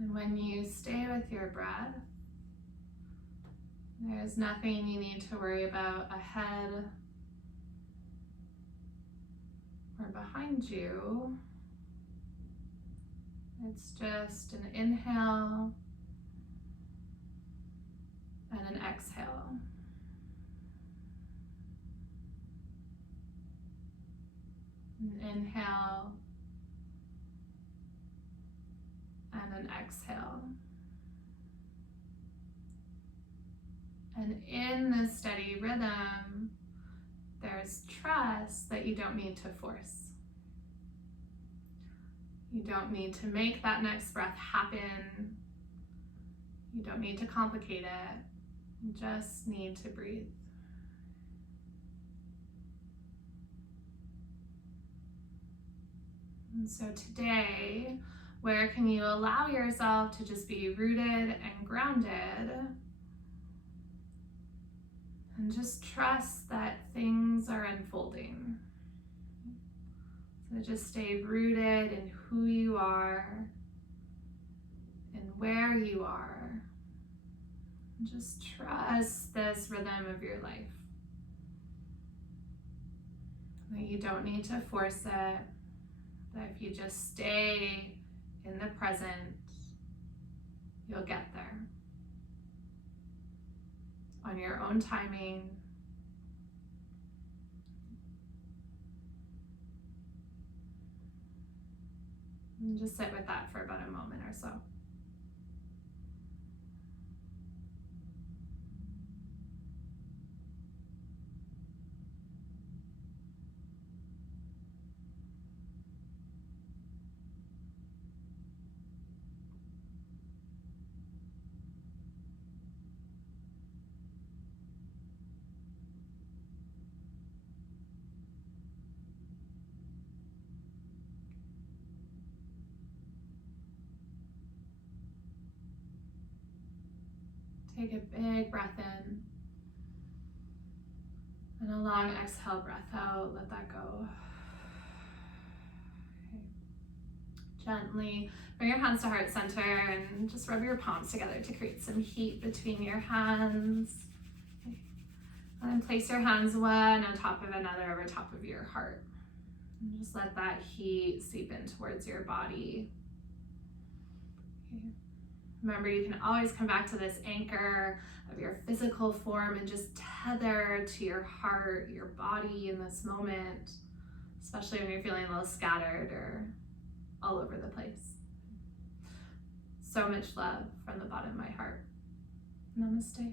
And when you stay with your breath, there's nothing you need to worry about ahead or behind you. It's just an inhale and an exhale. An inhale and an exhale. And in this steady rhythm, there's trust that you don't need to force. You don't need to make that next breath happen. You don't need to complicate it. You just need to breathe. And so today, where can you allow yourself to just be rooted and grounded? And just trust that things are unfolding. So just stay rooted in who you are and where you are. And just trust this rhythm of your life. That you don't need to force it. That if you just stay in the present, you'll get there. On your own timing. And just sit with that for about a moment or so. Take a big breath in and a long exhale, breath out, let that go. Okay. Gently bring your hands to heart center and just rub your palms together to create some heat between your hands. Okay. And then place your hands one on top of another over top of your heart. And just let that heat seep in towards your body. Okay. Remember, you can always come back to this anchor of your physical form and just tether to your heart, your body in this moment, especially when you're feeling a little scattered or all over the place. So much love from the bottom of my heart. Namaste.